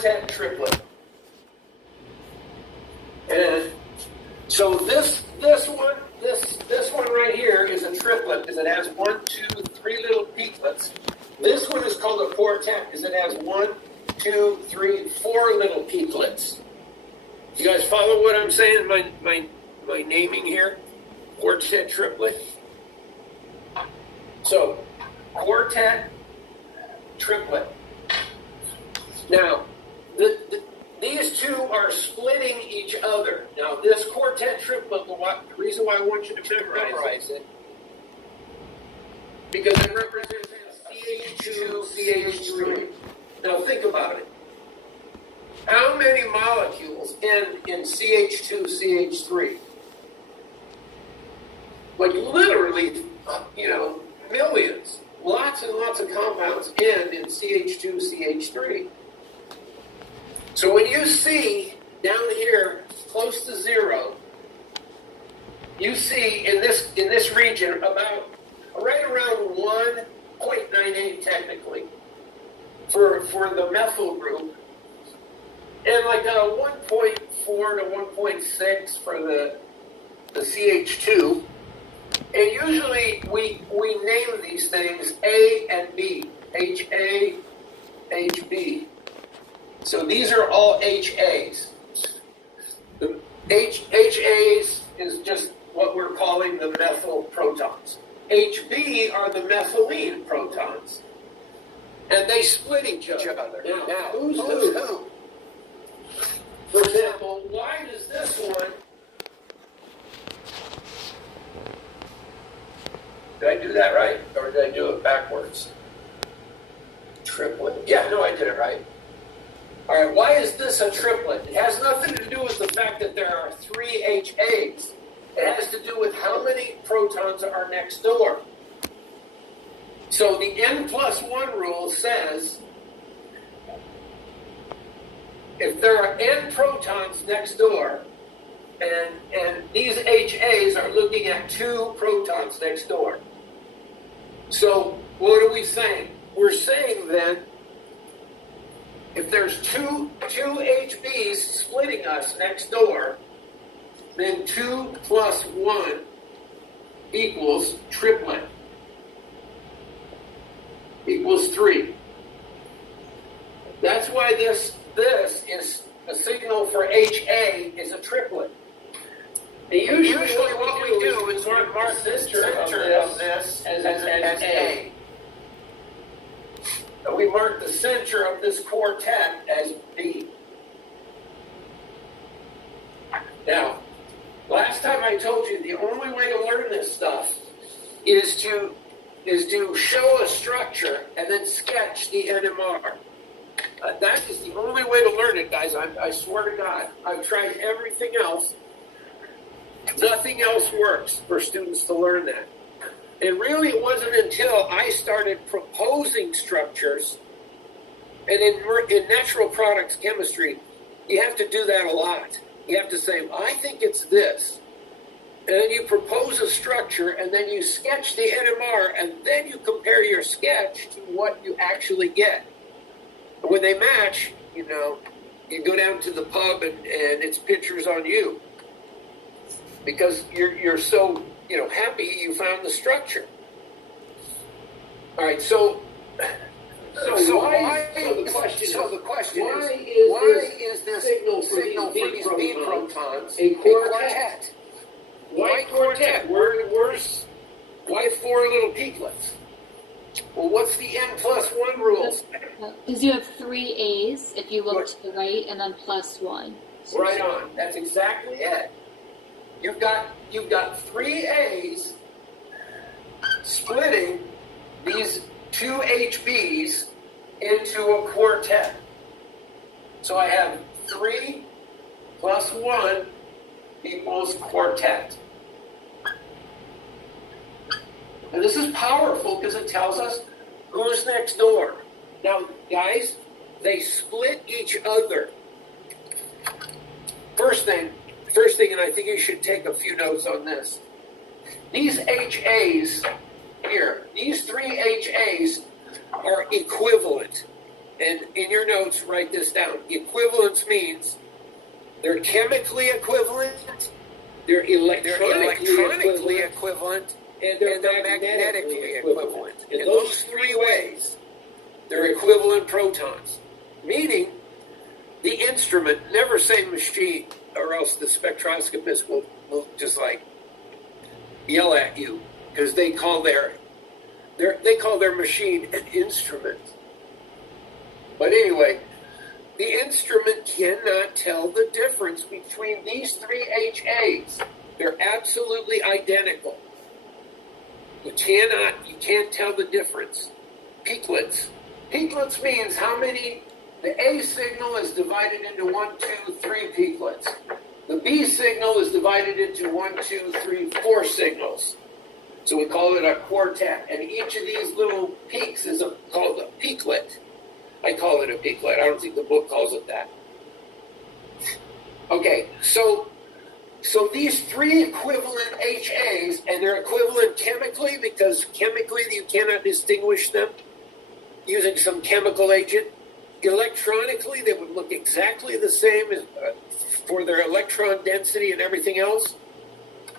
quartet triplet. And so this one right here is a triplet because it has 1, 2, 3 little peaklets. This one is called a quartet because it has 1, 2, 3, 4 little peaklets. You guys follow what I'm saying? My naming here? Quartet triplet. So, quartet triplet. Now, these two are splitting each other. Now, this quartet triplet, the reason why I want you to memorize it, because it represents CH2, CH3. Now, think about it. How many molecules end in CH2, CH3? Like literally, millions. Lots and lots of compounds end in CH2, CH3. So when you see down here close to 0, you see in this region about right around 1.98 technically for the methyl group, and like 1.4 to 1.6 for the CH2. And usually we name these things A and B, HA, HB. So these are all HAs. The HAs is just what we're calling the methyl protons. HB are the methylene protons. And they split each other. Now who's who? For example, why does this one... Did I do that right? Or did I do it backwards? Triplet. Yeah, no, I did it right. All right, why is this a triplet? It has nothing to do with the fact that there are 3 HAs. It has to do with how many protons are next door. So the N+1 rule says if there are N protons next door, and these HAs are looking at 2 protons next door. So what are we saying? We're saying then, if there's two HBs splitting us next door, then 2 plus 1 equals triplet. Equals 3. That's why this is a signal for HA is a triplet. And usually what we do is mark the center of this as A. And we mark the center of this quartet as B. Now, last time I told you the only way to learn this stuff is to show a structure and then sketch the NMR. That is the only way to learn it, guys. I swear to God. I've tried everything else. Nothing else works for students to learn that. And really, it wasn't until I started proposing structures, and in natural products chemistry, you have to do that a lot. You have to say, I think it's this. And then you propose a structure, and then you sketch the NMR, and then you compare your sketch to what you actually get. And when they match, you go down to the pub, and it's pictures on you. Because you're so happy you found the structure. All right, so the question is why is this signal for these B protons a quartet? Why quartet? Why 4 little peaklets? Well, what's the N+1 rules? Because you have 3 A's if you look to the right, and then +1. So right on. That's exactly it. You've got 3 A's splitting these 2 HBs into a quartet. So I have 3 plus 1 equals quartet. And this is powerful because it tells us who's next door. Now, guys, they split each other. First thing, and I think you should take a few notes on this. These HAs here, these 3 HAs are equivalent. And in your notes, write this down. Equivalence means they're chemically equivalent, they're electronically equivalent, and they're magnetically equivalent. In those three ways, they're equivalent protons. Meaning, the instrument, never say machine, or else the spectroscopist will just like yell at you, because they call their machine an instrument. But anyway, the instrument cannot tell the difference between these three HAs. They're absolutely identical. You can't tell the difference. Peaklets. Peaklets means how many, the A signal is divided into 1, 2, 3 peaklets. The B signal is divided into 1, 2, 3, 4 signals. So we call it a quartet. And each of these little peaks is called a peaklet. I call it a peaklet. I don't think the book calls it that. Okay, so these three equivalent HAs, and they're equivalent chemically because chemically you cannot distinguish them using some chemical agent. Electronically, they would look exactly the same as, for their electron density and everything else.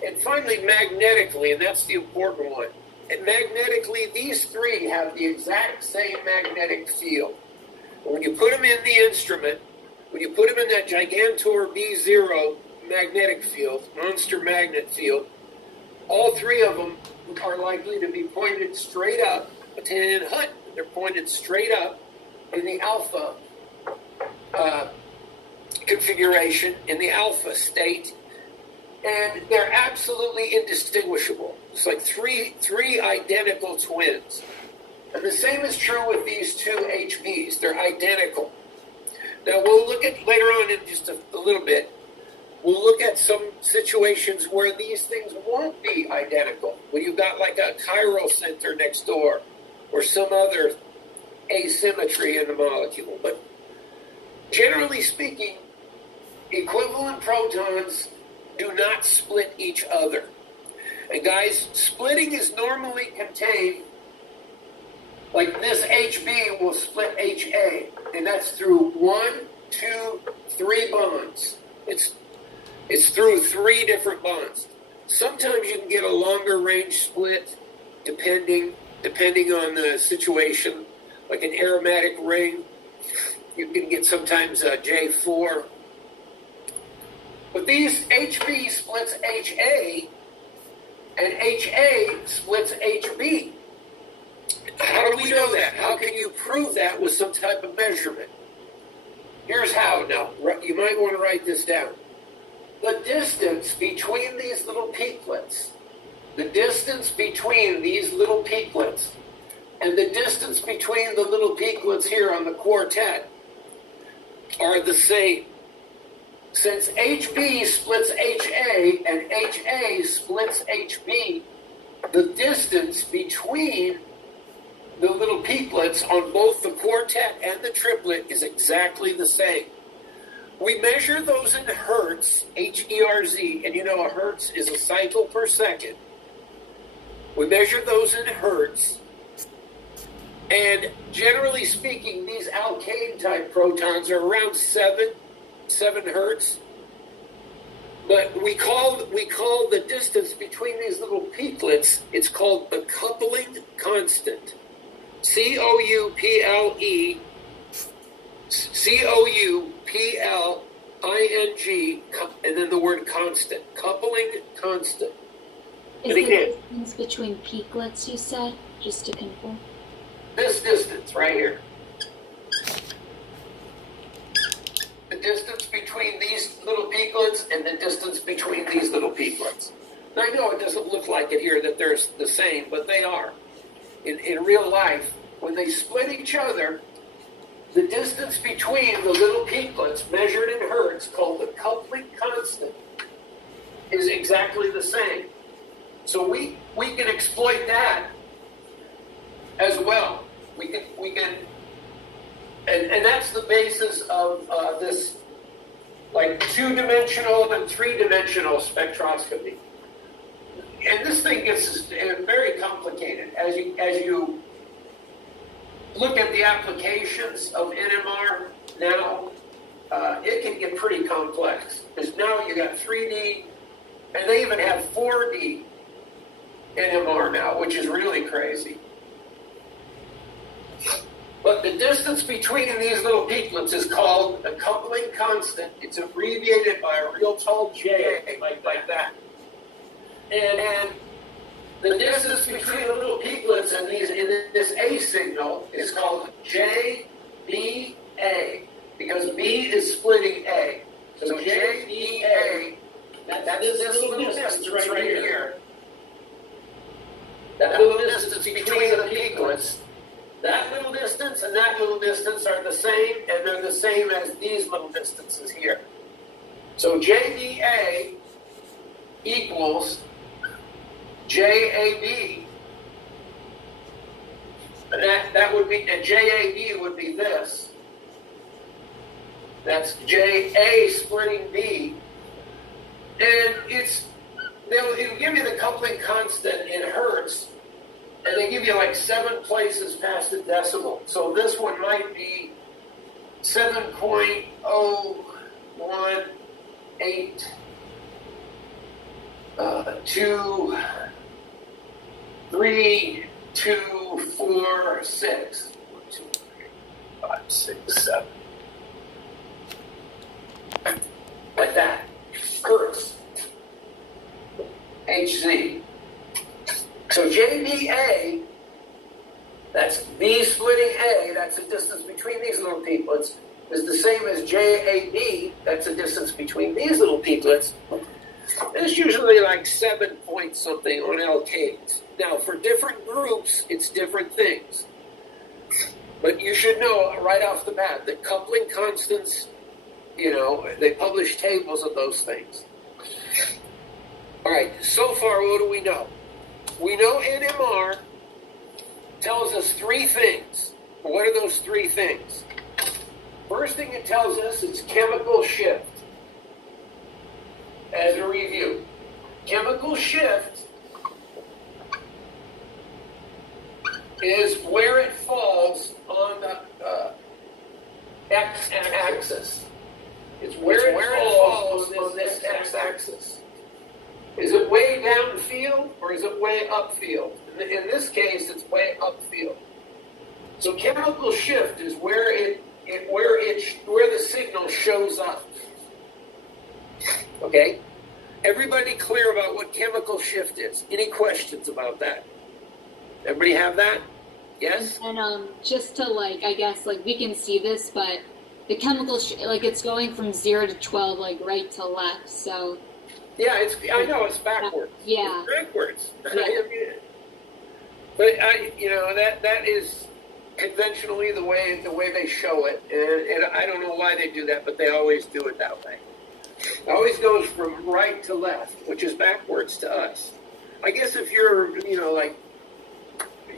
And finally, magnetically, and that's the important one. And magnetically, these three have the exact same magnetic field. When you put them in the instrument, when you put them in that Gigantor B0 magnetic field, monster magnet field, all three of them are likely to be pointed straight up. They're pointed straight up in the alpha configuration, in the alpha state, and they're absolutely indistinguishable. It's like three identical twins. And the same is true with these two HBs. They're identical. Now, we'll look at later on in just a little bit, we'll look at some situations where these things won't be identical. When you've got like a chiral center next door or some other asymmetry in the molecule. But generally speaking, equivalent protons do not split each other. And guys, splitting is normally contained, like this HB will split HA, and that's through 1, 2, 3 bonds. It's through 3 different bonds. Sometimes you can get a longer range split depending on the situation, like an aromatic ring. You can get sometimes a J4. But these HB splits HA, and HA splits HB. How do we know that? How can you prove that with some type of measurement? Here's how. Now, you might want to write this down. The distance between these little peaklets, and the distance between the little peaklets here on the quartet are the same. Since HB splits HA and HA splits HB, the distance between the little peaklets on both the quartet and the triplet is exactly the same. We measure those in hertz, H-E-R-Z, and you know a hertz is a cycle per second. We measure those in hertz, and generally speaking, these alkane-type protons are around 7 hertz. But we call the distance between these little peaklets, it's called the coupling constant. C-O-U-P-L-E, C-O-U-P-L-I-N-G, and then the word constant. Coupling constant. Is the distance between peaklets, you said, just to confirm? This distance right here. The distance between these little peaklets and the distance between these little peaklets. Now, I know it doesn't look like it here that they're the same, but they are. In real life, when they split each other, the distance between the little peaklets, measured in hertz, called the coupling constant, is exactly the same. So we can exploit that as well. We can, and that's the basis of this, like 2-dimensional and 3-dimensional spectroscopy. And this thing gets very complicated as you look at the applications of NMR now, it can get pretty complex. Because now you got 3D, and they even have 4D NMR now, which is really crazy. But the distance between these little peaklets is called a coupling constant. It's abbreviated by a real tall J, like that. And the distance between the little peaklets and this A signal is called JBA, because B is splitting A. So JBA, that's this little distance right here. That little distance between the peaklets. That little distance and that little distance are the same, and they're the same as these little distances here. So JDA equals JAB. And that would be, and JAB would be this. That's JA splitting B. And it'll give you the coupling constant in hertz. And they give you like 7 places past the decimal. So this one might be 7.018 23246. 1, 2, 3, 5, 6, 7. Like that. Hertz. HZ. So JBA, that's B splitting A, that's the distance between these little peaklets, is the same as JAB, that's the distance between these little peaklets. It's usually like 7 point something on LKs. Now, for different groups, it's different things. But you should know right off the bat that coupling constants, they publish tables of those things. All right, so far, what do we know? We know NMR tells us 3 things. What are those 3 things? First thing it tells us is chemical shift. As a review, chemical shift is where it falls on the x-axis. It's where it falls on this x-axis. Is it way downfield or is it way upfield? In this case, it's way upfield. So chemical shift is where the signal shows up. Okay? Everybody clear about what chemical shift is? Any questions about that? Everybody have that? Yes? And just to I guess we can see this, but the chemical it's going from 0 to 12 right to left. So yeah, I know it's backwards. Yeah, it's backwards. Yeah. But that is conventionally the way they show it, and I don't know why they do that, but they always do it that way. It always goes from right to left, which is backwards to us. I guess if you're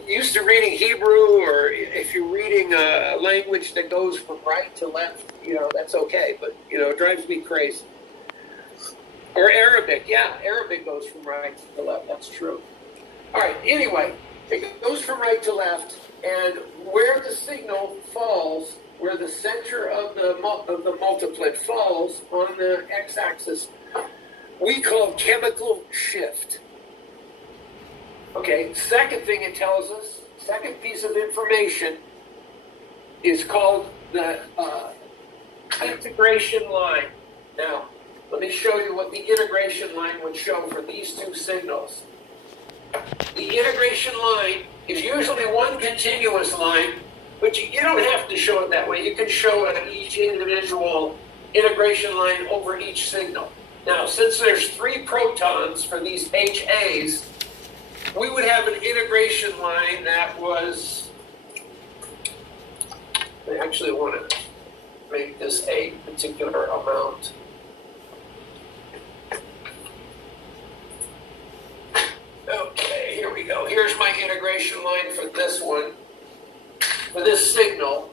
used to reading Hebrew, or if you're reading a language that goes from right to left, that's okay. But it drives me crazy. Or Arabic, yeah, Arabic goes from right to left. That's true. All right. Anyway, it goes from right to left, and where the signal falls, where the center of the multiplet falls on the x-axis, we call chemical shift. Okay. Second thing it tells us, second piece of information, is called the integration line. Now, let me show you what the integration line would show for these 2 signals. The integration line is usually one continuous line, but you don't have to show it that way. You can show it each individual integration line over each signal. Now, since there's 3 protons for these HAs, we would have an integration line that was, I actually want to make this a particular amount. Okay, here we go. Here's my integration line for this one, for this signal.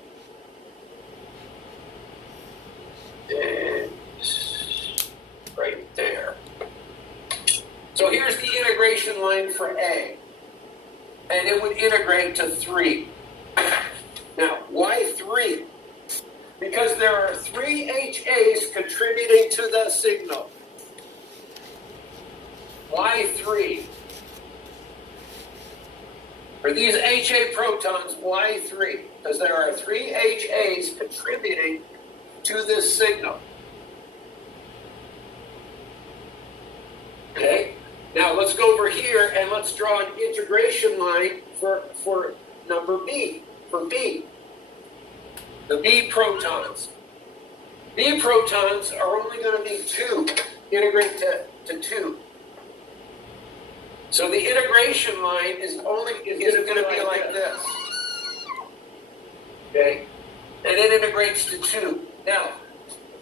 And right there. So here's the integration line for A. And it would integrate to 3. Now, why 3? Because there are 3 HAs contributing to the signal. Why 3? For these HA protons, why 3? Because there are 3 HAs contributing to this signal. Okay? Now let's go over here and let's draw an integration line for number B, for B. The B protons. B protons are only going to be 2. Integrate to 2. So the integration line is going to be like this. Okay? And it integrates to 2. Now,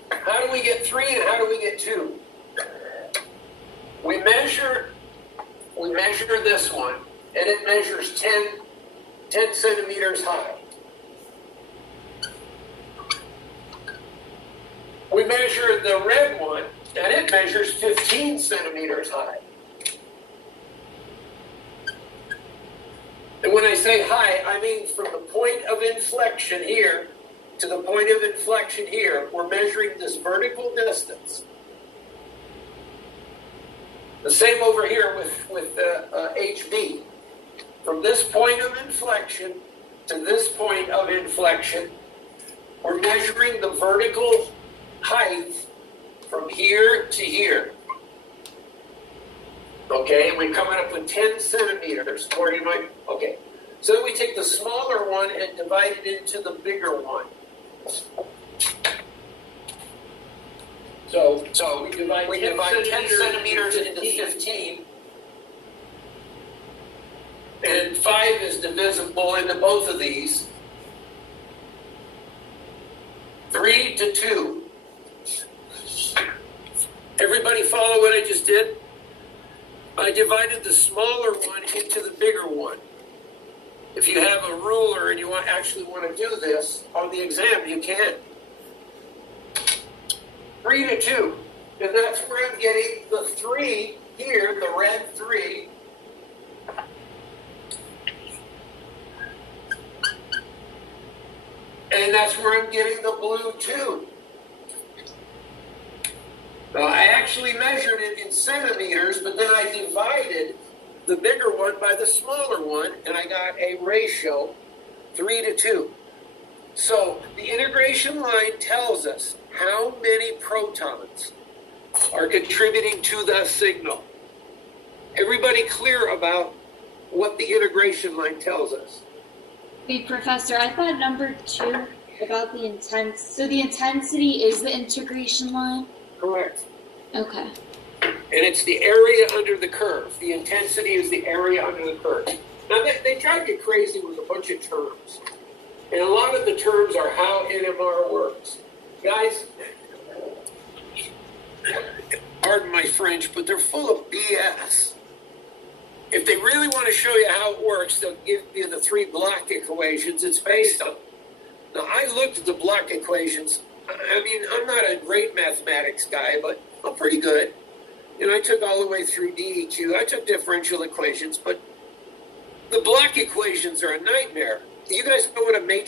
how do we get 3 and how do we get 2? We measure this one, and it measures 10 centimeters high. We measure the red one, and it measures 15 centimeters high. And when I say high, I mean from the point of inflection here to the point of inflection here, we're measuring this vertical distance. The same over here with HB. From this point of inflection to this point of inflection, we're measuring the vertical height from here to here. Okay, and we're coming up with 10 centimeters. Okay, so then we take the smaller one and divide it into the bigger one. So we divide 10 centimeters into 15. And 5 is divisible into both of these. 3 to 2. Everybody follow what I just did? I divided the smaller one into the bigger one. If you have a ruler and you actually want to do this on the exam, you can. 3 to 2. And that's where I'm getting the 3 here, the red 3. And that's where I'm getting the blue 2. Now, I actually measured it in centimeters, but then I divided the bigger one by the smaller one, and I got a ratio 3 to 2. So the integration line tells us how many protons are contributing to the signal. Everybody clear about what the integration line tells us? Hey, Professor, I thought number 2 about the intensity. So the intensity is the integration line? Correct. Okay. And it's the area under the curve. The intensity is the area under the curve. Now, they try to get crazy with a bunch of terms. And a lot of the terms are how NMR works. Guys, pardon my French, but they're full of BS. If they really want to show you how it works, they'll give you the 3 block equations it's based on. Now, I looked at the block equations. I mean, I'm not a great mathematics guy, but I'm pretty good. And I took all the way through DEQ. I took differential equations, but the block equations are a nightmare. You guys know what a matrix